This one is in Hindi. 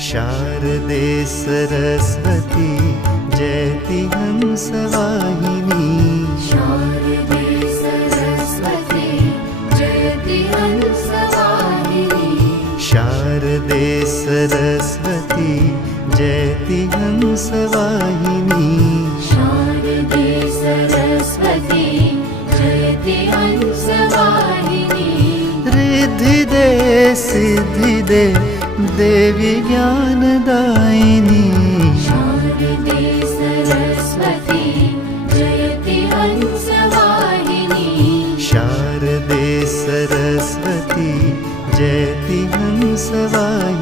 शारदे सरस्वती जयति हंसवाहिनी। शारदे सरस्वती जयति हंसवाहिनी। शारदे सरस्वती जयति हंसवाहिनी। शारदे सरस्वती जयति हंसवाहिनी। रिद्धि दे सिद्धि दे देवी ज्ञानदायिनी। शारदे सरस्वती जयति हंसवाहिनी। शारदे सरस्वती जयति हंसवाहिनी।